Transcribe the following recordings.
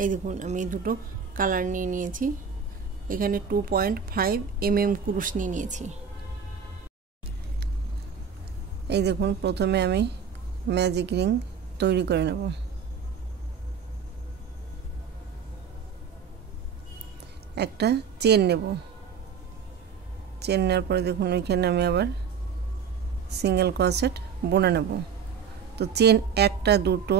এই দেখুন আমি দুটো কালার নিয়ে নিয়েছি। এখানে 2.5 mm কুরুশ নিয়ে নিয়েছি। এই দেখুন প্রথমে আমি ম্যাজিক রিং তৈরি করে নেব। একটা চেন নেব, চেন নেওয়ার পরে দেখুন ওইখানে আমি আবার সিঙ্গেল ক্রোশেট বুনে নেব। তো চেন একটা, দুটো,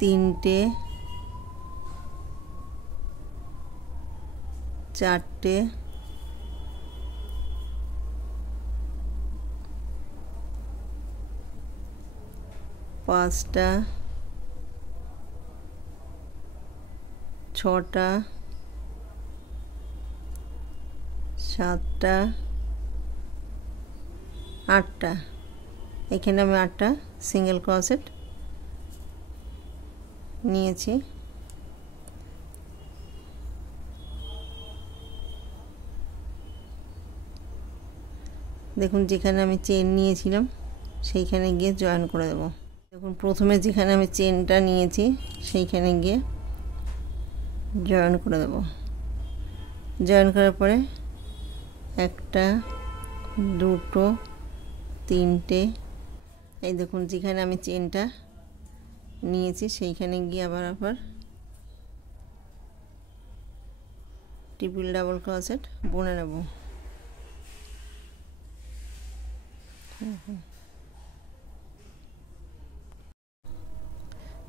তিনটে, চারটে, পাঁচটা, ছটা, সাতটা, আটটা। এখানে আমি 8টা সিঙ্গেল ক্রোশেট নিয়েছি। দেখুন যেখানে আমি চেন নিয়েছিলাম সেইখানে গিয়ে জয়েন করে দেব। দেখুন প্রথমে যেখানে আমি চেনটা নিয়েছি সেইখানে গিয়ে জয়েন করে দেব। জয়েন করার পরে একটা, দুটো, তিনটে, এই দেখুন যেখানে আমি চেনটা নিয়েছি সেইখানে গিয়ে আবার ট্রিপল ডাবল ক্রোশেট বুনে নেব।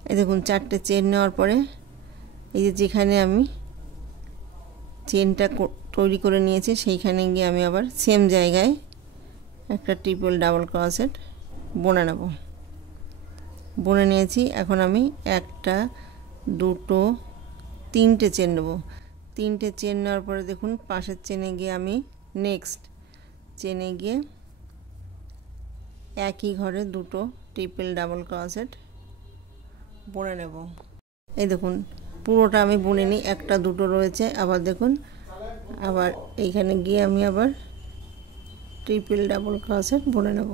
এই দেখুন 4টে চেন নেওয়ার পরে এই যে যেখানে আমি চেনটা তৈরি করে নিয়েছি সেইখানে গিয়ে আমি আবার সেম জায়গায় একটা ট্রিপল ডাবল ক্রোশেট বুনে নেব। বুনে নিয়েছি। এখন আমি একটা, দুটো, তিনটে চেন নেব। তিনটে চেন নেওয়ার পরে দেখুন পাশের চেনে গিয়ে আমি নেক্সট চেনে গিয়ে একই ঘরে দুটো ট্রিপল ডাবল ক্রোশেট বুনে নেব। এই দেখুন পুরোটা আমি বুনে নিই, একটা দুটো রয়েছে। আবার দেখুন আবার এইখানে গিয়ে আমি আবার ট্রিপল ডাবল ক্রোশেট বুনে নেব।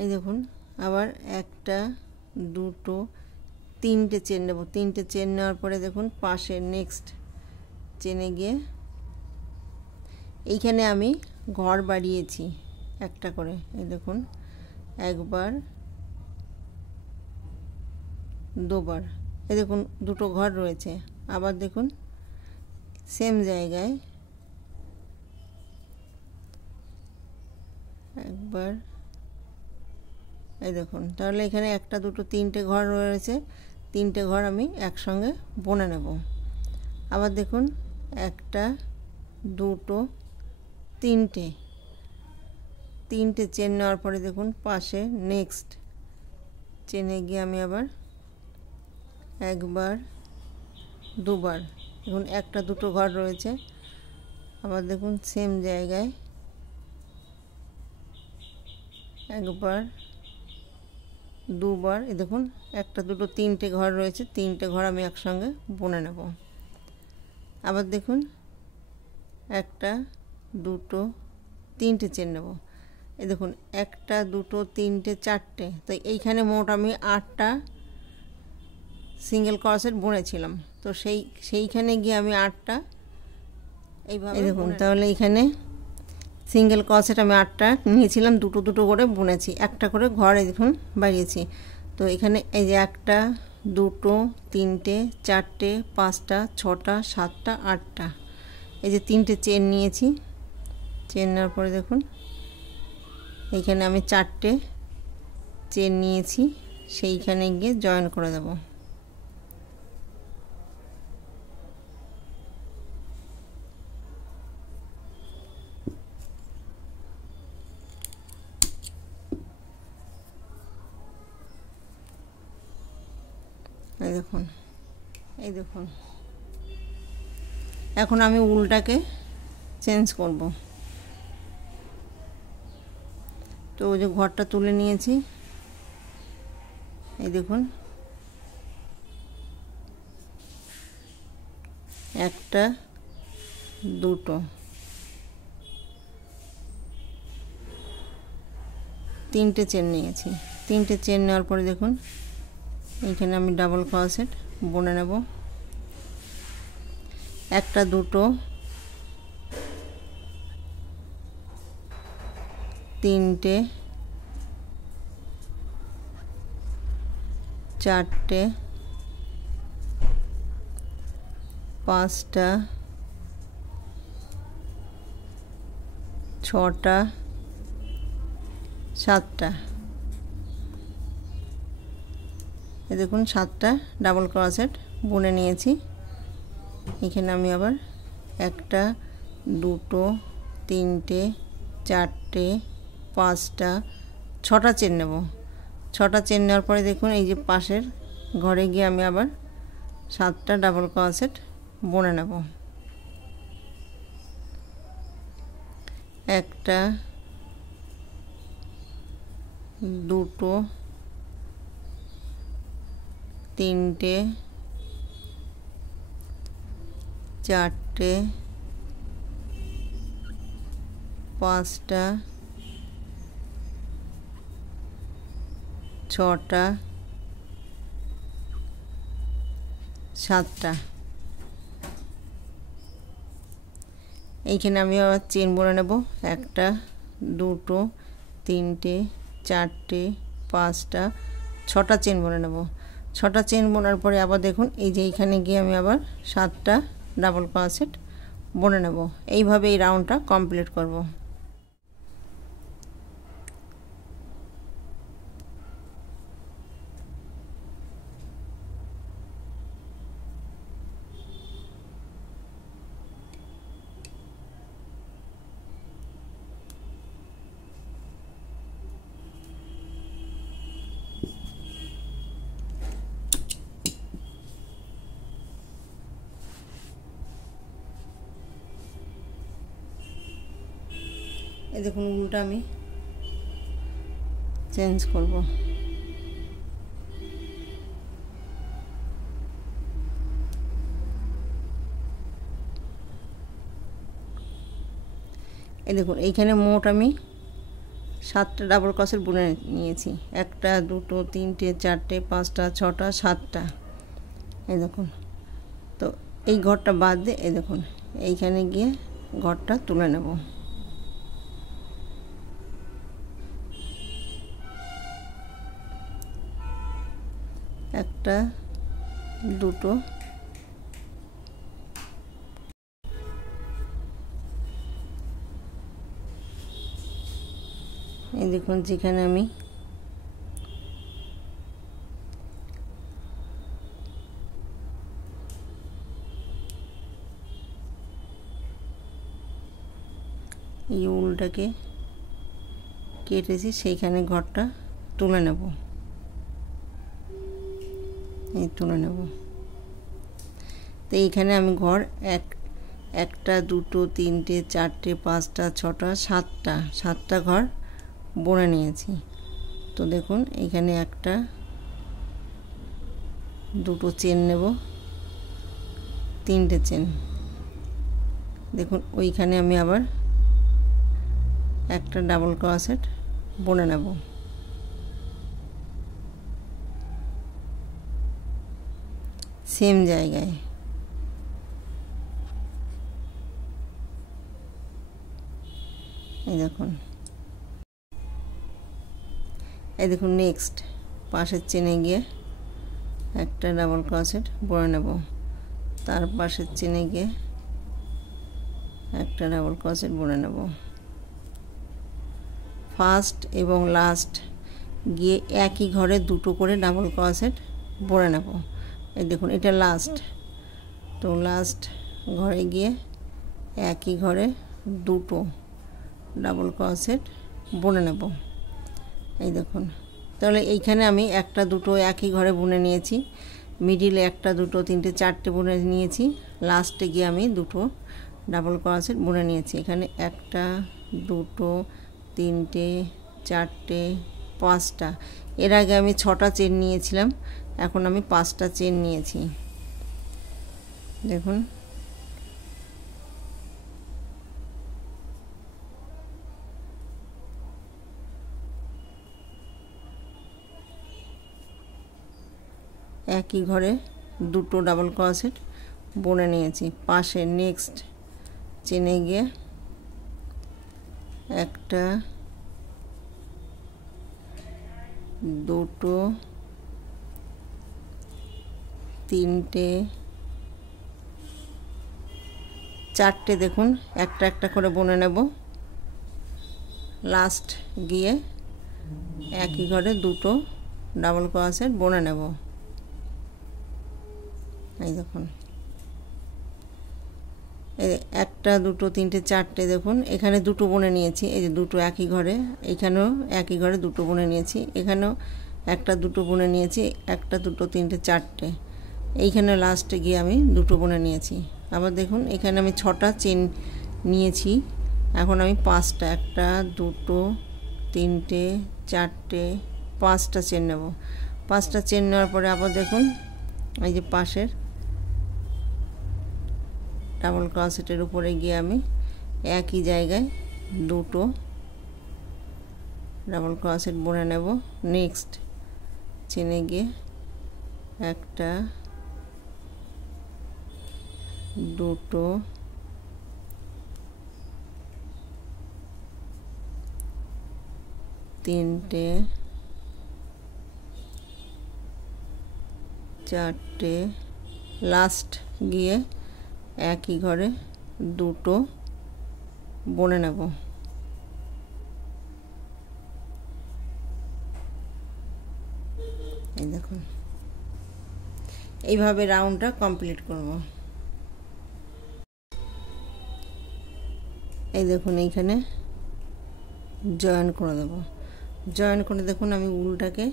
এই দেখুন আবার একটা, দুটো, তিনটে চেন নেব। তিনটে চেন নেওয়ার পরে দেখুন পাশে নেক্সট চেনে গিয়ে এইখানে আমি ঘর বাড়িয়েছি একটা করে। এই দেখুন একবার, দুবার, এই দেখুন দুটো ঘর রয়েছে। আবার দেখুন সেম জায়গায় একবার, এই দেখুন তাহলে এখানে একটা, দুটো, তিনটে ঘর রয়েছে। তিনটে ঘর আমি একসঙ্গে বুনে নেব। আবার দেখুন একটা, দুটো, তিনটে, তিনটে চেন নেওয়ার পরে দেখুন পাশে নেক্সট চেনে গিয়ে আমি আবার একবার, দুবার, দেখুন একটা, দুটো ঘর রয়েছে। আবার দেখুন সেম জায়গায় একবার, দুবার, এই দেখুন একটা, দুটো, তিনটে ঘর রয়েছে। তিনটে ঘর আমি একসঙ্গে বুনে নেব। আবার দেখুন একটা, দুটো, তিনটে চেন নেব। এই দেখুন একটা, দুটো, তিনটে, চারটে, তো এইখানে মোট আমি 8টা সিঙ্গেল ক্রোশেট বুনেছিলাম। তো সেইখানে গিয়ে আমি 8টা এইভাবে দেখুন তাহলে এইখানে সিঙ্গেল ক্রোশেট আমি 8টা নিয়েছিলাম, দুটো দুটো করে বুনেছি, একটা করে ঘরে দেখুন বাড়িয়েছি। তো এখানে এই যে একটা, দুটো, তিনটে, চারটে, পাঁচটা, ছটা, সাতটা, আটটা, এই যে তিনটে চেন নিয়েছি। চেন নেওয়ার পরে দেখুন এইখানে আমি 4টে চেন নিয়েছি, সেইখানে গিয়ে জয়েন করে দেব। এই দেখুন এখন আমি উলটাকে চেঞ্জ করব। তো ওই যে ঘরটা তুলে নিয়েছি, এই দেখুন একটা, দুটো, তিনটে চেন নিয়েছি। তিনটে চেন নেওয়ার পরে দেখুন এইখানে আমি ডাবল ক্রোশেট বুনে নেব। একটা, দুটো, তিনটে, চারটে, পাঁচটা, ছটা, সাতটা। এই দেখুন 7টা ডাবল ক্রোশেট বুনে নিয়েছি। এখানে আমি আবার একটা, দুটো, তিনটে, চারটে, পাঁচটা, 6টা চেন নেব। 6টা চেন নেওয়ার পরে দেখুন এই যে পাশের ঘরে গিয়ে আমি আবার 7টা ডাবল ক্রোশেট বুনে নেব। একটা, দুটো, তিনটে, চারটে, পাঁচটা, ছটা, সাতটা। এইখানে আমি আবার চেন বুনে নেব। একটা, দুটো, তিনটে, চারটে, পাঁচটা, 6টা চেন বুনে নেব। 6টা চেন বোনার পরে আবার দেখুন এই যে এইখানে গিয়ে আমি আবার 7টা ডাবল ক্রোশেট বুনে নেব। এইভাবে এই রাউন্ডটা কমপ্লিট করব। এই দেখুন উল্টা আমি চেঞ্জ করব। এই দেখুন এইখানে মোট আমি 7টা ডাবল ক্রোশেট বুনে নিয়েছি। একটা, দুটো, তিনটে, চারটে, পাঁচটা, ছটা, সাতটা। এই দেখুন তো এই ঘরটা বাদ দিয়ে এই দেখুন এইখানে গিয়ে ঘরটা তুলে নেব। একটা, দুটো, এই দেখুন যেখানে আমি এই উলটাকে কেটেছি সেইখানে ঘরটা তুলে নেব। এই তুলে নেব। তো এইখানে আমি ঘর একটা, দুটো, তিনটে, চারটে, পাঁচটা, ছটা, সাতটা ঘর বুনে নিয়েছি। তো দেখুন এইখানে একটা, দুটো চেন নেব, তিনটে চেন। দেখুন ওইখানে আমি আবার একটা ডাবল ক্রোশেট বুনে নেব। সেম জায়গায়। এই দেখুন নেক্সট পাশের চেনে গিয়ে একটা ডাবল ক্রোশেট বুনে নেব। তার পাশের চেনে গিয়ে একটা ডাবল ক্রোশেট বুনে নেব। ফার্স্ট এবং লাস্ট গিয়ে একই ঘরে দুটো করে ডাবল ক্রোশেট বুনে নেব। এই দেখুন এটা লাস্ট। তো লাস্ট ঘরে গিয়ে একই ঘরে দুটো ডাবল ক্রোশেট বুনে নেব। এই দেখুন তাহলে এইখানে আমি একটা, দুটো একই ঘরে বুনে নিয়েছি। মিডিলে একটা, দুটো, তিনটে, চারটে বুনে নিয়েছি। লাস্টে গিয়ে আমি দুটো ডাবল ক্রোশেট বুনে নিয়েছি। এখানে একটা, দুটো, তিনটে, চারটে, পাঁচটা। এর আগে আমি 6টা চেন নিয়েছিলাম, এখন আমি 5টা চেন নিয়েছি। দেখুন একই ঘরে দুটো ডাবল ক্রোশেট বুনে নিয়েছি। পাশে নেক্সট চেনে গিয়ে একটা, দুটো, তিনটে, চারটে, দেখুন একটা একটা করে বুনে নেব। লাস্ট গিয়ে একই ঘরে দুটো ডাবল ক্রোশেট বুনে নেব। এই দেখুন একটা, দুটো, তিনটে, চারটে, দেখুন এখানে দুটো বুনে নিয়েছি। এই যে দুটো একই ঘরে, এখানেও একই ঘরে দুটো বুনে নিয়েছি, এখানেও একটা, দুটো বুনে নিয়েছি, একটা, দুটো, তিনটে, চারটে, এইখানে লাস্টে গিয়ে আমি দুটো বুনে নিয়েছি। আবার দেখুন এখানে আমি 6টা চেন নিয়েছি, এখন আমি 5টা, একটা, দুটো, তিনটে, চারটে, 5টা চেন নেব। 5টা চেন নেওয়ার পরে আবার দেখুন এই যে পাশের ডাবল ক্রোশেটের উপরে গিয়ে আমি একই জায়গায় দুটো ডাবল ক্রোশেট বুনে নেব। নেক্সট চেনে গিয়ে একটা, দুটো, তিনটে, চারটে, লাস্ট গিয়ে একই ঘরে দুটো বুনে নেব। এই দেখুন এইভাবে রাউন্ডটা কমপ্লিট করব। এই দেখুন এইখানে জয়েন করে দেব। জয়েন করে দেখুন আমি উলটাকে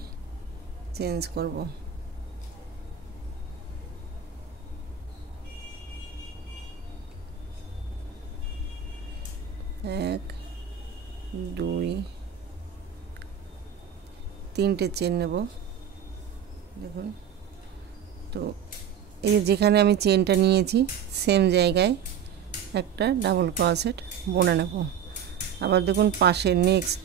চেঞ্জ করব। এক, দুই, তিনটে চেন নেব। দেখুন তো এই যেখানে আমি চেনটা নিয়েছি সেম জায়গায় একটা ডাবল ক্রোশেট বুনে নেব। আবার দেখুন পাশে নেক্সট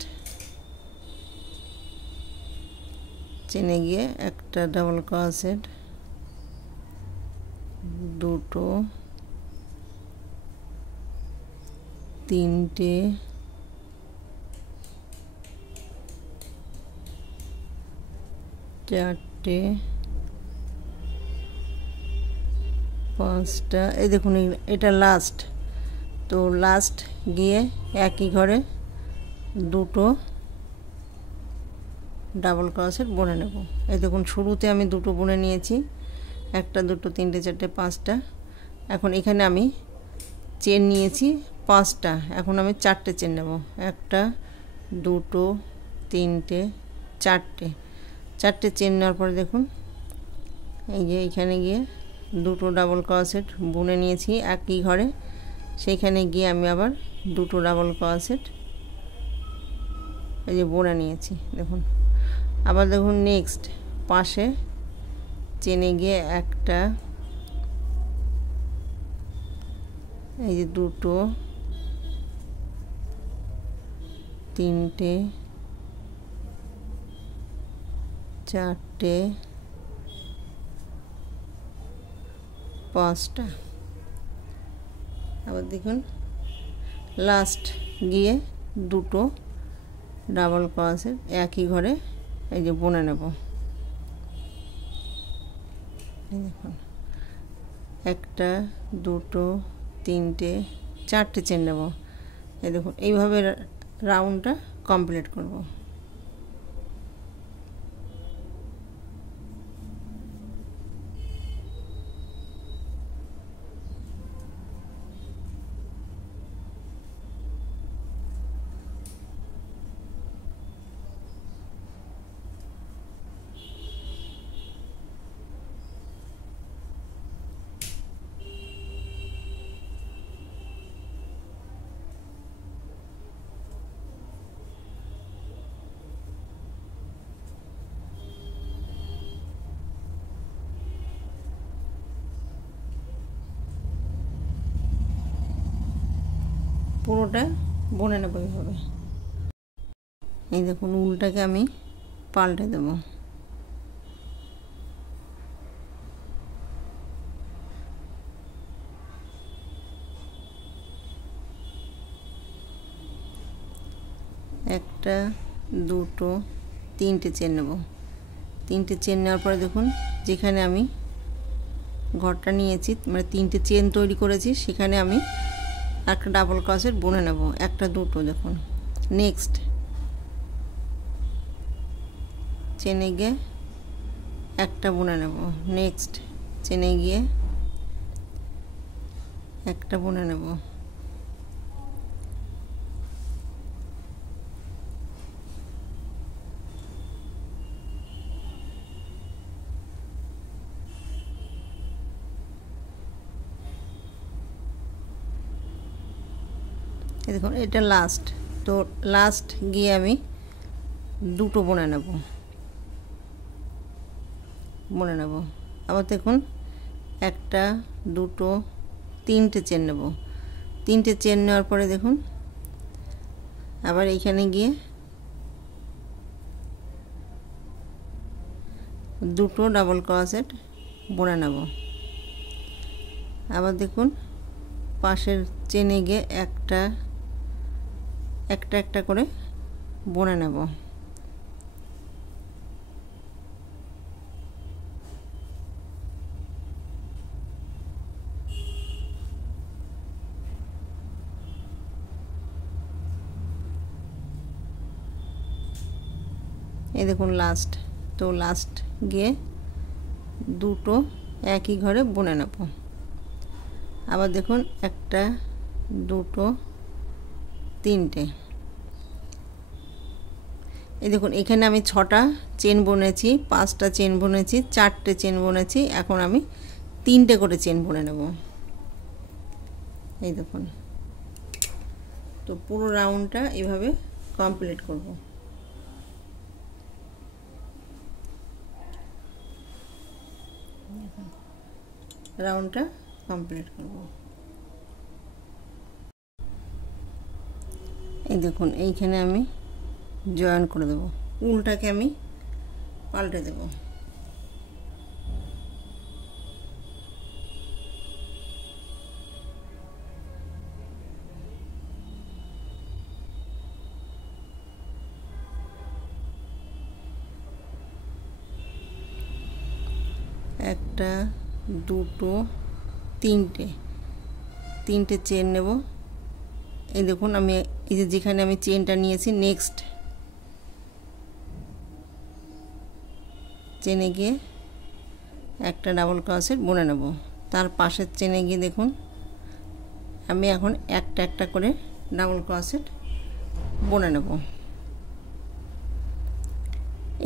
চেনে গিয়ে একটা ডাবল ক্রোশেট, দুটো, তিনটে, চারটে, 5টা, এই দেখুন এটা লাস্ট। তো লাস্ট গিয়ে একই ঘরে দুটো ডাবল ক্রোশেট বুনে নেব। এই দেখুন শুরুতে আমি দুটো বুনে নিয়েছি, একটা, দুটো, তিনটে, চারটে, 5টা। এখন এখানে আমি চেন নিয়েছি 5টা, এখন আমি 4টে চেন নেব। একটা, দুটো, তিনটে, চারটে, 4টে চেন নেওয়ার পরে দেখুন এই যে এখানে গিয়ে দুটো ডাবল ক্রোশেট বুনে নিয়েছি একই ঘরে, সেইখানে গিয়ে আমি আবার দুটো ডাবল ক্রোশেট এই যে বুনে নিয়েছি। দেখুন আবার দেখুন নেক্সট পাশে চেনে গিয়ে একটা, এই যে দুটো, তিনটে, চারটে, 5টা। আবার দেখুন লাস্ট গিয়ে দুটো ডাবল ক্রোশেট একই ঘরে এই যে বুনে নেব। এই দেখুন একটা, দুটো, তিনটে, 4টে চেন নেব। এই দেখুন এইভাবে রাউন্ডটা কমপ্লিট করব। পুরোটা বুনে নেব এইভাবে। এই দেখুন উলটাকে আমি পাল্টে দেব। একটা দুটো তিনটে চেন নেব। তিনটে চেন নেওয়ার পরে দেখুন যেখানে আমি ঘরটা নিয়েছি মানে তিনটে চেন তৈরি করেছি সেখানে আমি একটা ডাবল ক্রোশেট বুনে নেব, একটা দুটো। দেখুন নেক্সট চেনে গিয়ে একটা বুনে নেব, নেক্সট চেনে গিয়ে একটা বুনে নেব, দেখুন এটা লাস্ট। তো লাস্ট গিয়ে আমি দুটো বুনে নেব, আবার দেখুন একটা দুটো তিনটে চেন নেব। তিনটে চেন নেওয়ার পরে দেখুন আবার এইখানে গিয়ে দুটো ডাবল ক্রোশেট বুনে নেব। আবার দেখুন পাশের চেনে গিয়ে একটা একটা করে বুনে নেব। এই দেখুন লাস্ট। তো লাস্ট গিয়ে দুটো একই ঘরে বুনে নেব। আবার দেখুন একটা দুটো তিনটে। এই দেখুন এখানে আমি 6টা চেন বুনেছি, 5টা চেন বুনেছি, 4টে চেন বুনেছি। এখন আমি 3টে করে চেন বুনে নেব। এই দেখুন। তো পুরো রাউন্ডটা এভাবে কমপ্লিট করব। রাউন্ডটা কমপ্লিট করব। এই দেখুন এইখানে আমি জয়েন করে দেব, উলটাকে আমি পাল্টে দেব। একটা দুটো তিনটে চেন নেব। এই দেখুন আমি এই যে যেখানে আমি চেনটা নিয়েছি নেক্সট চেনে গিয়ে একটা ডাবল ক্রোশেট বুনে নেব। তার পাশের চেনে গিয়ে দেখুন আমি এখন একটা করে ডাবল ক্রোশেট বুনে নেব।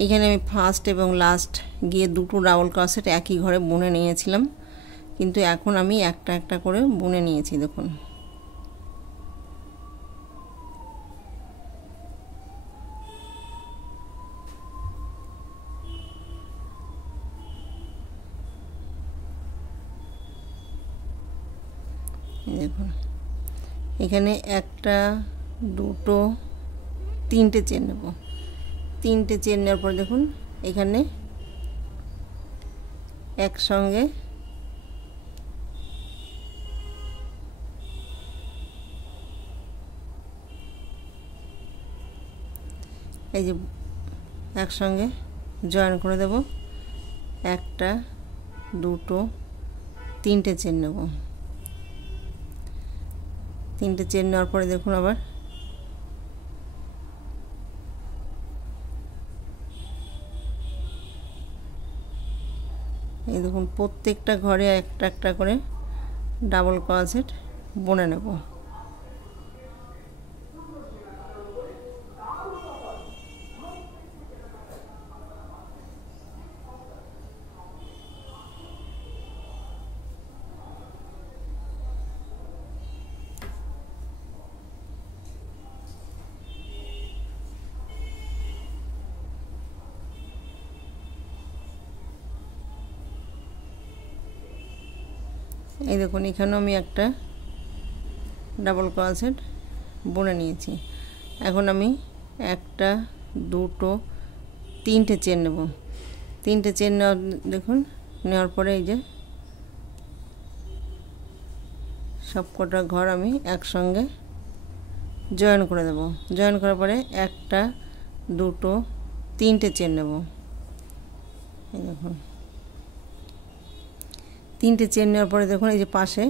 এইখানে আমি ফার্স্ট এবং লাস্ট গিয়ে দুটো ডাবল ক্রোশেট একই ঘরে বুনে নিয়েছিলাম, কিন্তু এখন আমি একটা করে বুনে নিয়েছি। দেখুন দেখুন এখানে একটা দুটো তিনটে চেন নেব। তিনটে চেন নেওয়ার পর দেখুন এখানে একসঙ্গে এই যে একসঙ্গে জয়েন করে দেব। একটা দুটো তিনটে চেন নেব। তিনটে চেন নেওয়ার পরে দেখুন আবার এই দেখুন প্রত্যেকটা ঘরে একটা করে ডাবল ক্রোশেট বুনে নেব। এই দেখুন এখানেও আমি একটা ডাবল ক্রোশেট বুনে নিয়েছি। এখন আমি একটা দুটো তিনটে চেন নেব। তিনটে চেন নেওয়ার দেখুন নেওয়ার পরে এই যে সব কটা ঘর আমি একসঙ্গে জয়েন করে দেব। জয়েন করার পরে একটা, দুটো, তিনটে চেন নেব। এই দেখুন তিনটে চেন নেওয়ার পরে দেখুন এই যে পাশে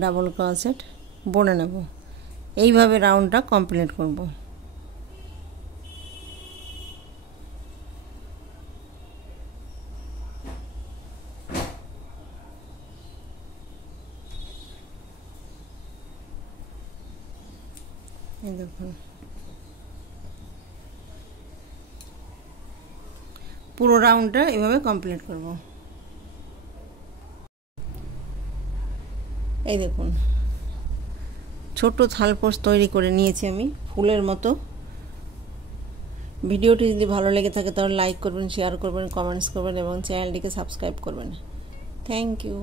ডাবল ক্রোশেট বুনে নেব। এইভাবে রাউন্ডটা কমপ্লিট করব। এই দেখুন পুরো রাউন্ডটা এভাবে কমপ্লিট করব। এই দেখুন ছোট থালপোষ তৈরি করে নিয়েছি আমি ফুলের মতো। ভিডিওটি যদি ভালো লেগে থাকে তাহলে লাইক করবেন, শেয়ার করবেন, কমেন্টস করবেন এবং চ্যানেলটিকে সাবস্ক্রাইব করবেন। Thank you.